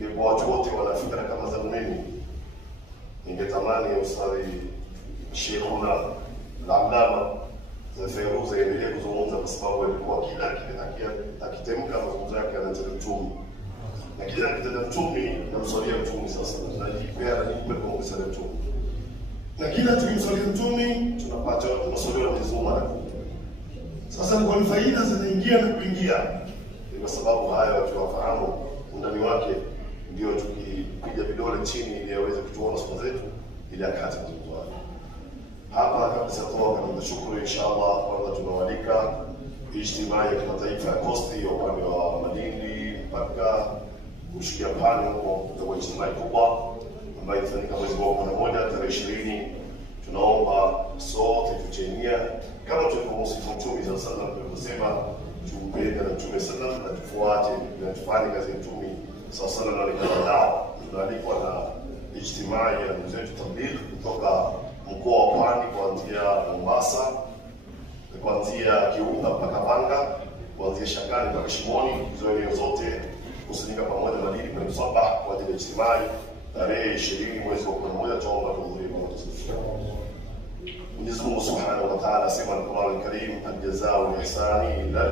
ingekuwa watu wote wana fikra kama zangu mimi, ningetamani Ustadhi Sheikhuna al-Allama Fairuz aendelee kuzungumza, kwa sababu alikuwa kila akitemka mazungumzo yake anataja Mtume, na kila akitaja Mtume namswalia Mtume. Sasa tunajipea na nipe kwa kumswalia Mtume, na kila tukimswalia Mtume tunapata maswali ya Mwenyezi Mungu. Sasa kwa faida zinaingia na kuingia, kwa sababu haya watu wafahamu undani wake, ndio tukipiga vidole chini ili aweze kutuona sura zetu ili akate mazungumzo yake. Hapa kabisa toa kama shukrani, inshallah. Kwanza tunawalika ijtimaa ya kimataifa ya Coast ya upande wa Malindi mpaka kushikia pale huko, kwa ijtimaa kubwa ambayo itafanyika mwezi wa 11 tarehe 20. Tunaomba sote tuchenia kama tulivyomsifu Mtume sallallahu alaihi wasallam, tulivyosema tumpende na Mtume sallallahu alaihi wasallam na tufuate na tufanye kazi ya Mtume sallallahu alaihi wasallam. Tunaalikwa na ijtimaa ya ndugu zetu tabligh kutoka mkoa wa Pwani, kuanzia Mombasa, kuanzia Kiunga mpaka Panga, kuanzia Shakani mpaka Shimoni, hizo eneo zote kusanyika pamoja Malindi kwenye msabah kwa ajili ya ijtimaa tarehe 20 mwezi wa 11. Tuomba tuhudhurie pamoja. Mwenyezi Mungu Subhanahu wa Ta'ala asema Al-Qur'an Al-Karim, al-jazaa wal ihsani